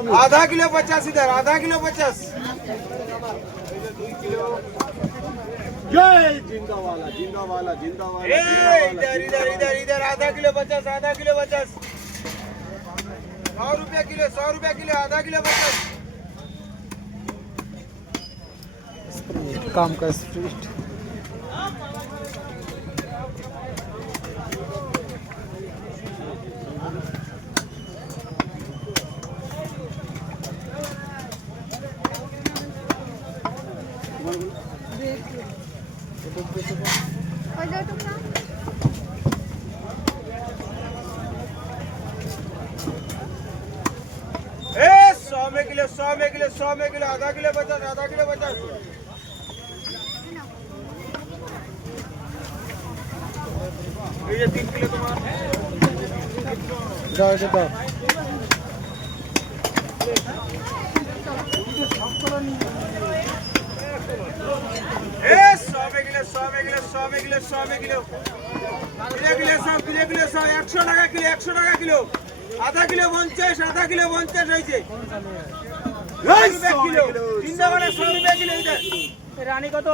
आधा किलो 50 इधर, आधा किलो 50। जय जिंदावाला जिंदावाला जिंदावाला इधर इधर इधर इधर आधा किलो 50, आधा किलो 50। 100 रुपया किलो, 100 रुपया किलो, आधा किलो 50। काम का स्पीड ए 100 में किलो, 100 में किलो, 100 में किलो, आधा किलो 50, आधा किलो 50। ये 3 किलो तुम्हारा। जाओ जाओ ए 100 में किलो, 100 में किलो, 100 में किलो, 100 में kilo, kilo kilo 100, kilo kilo 100, 100 টাকা কিলো, 100 টাকা কিলো, আধা কিলো 50, আধা কিলো 50 হয়েছে। 100 রুপিয়া কিলো, জিন্দাবালা 100 রুপিয়া কিলো। ইধর রানী কত?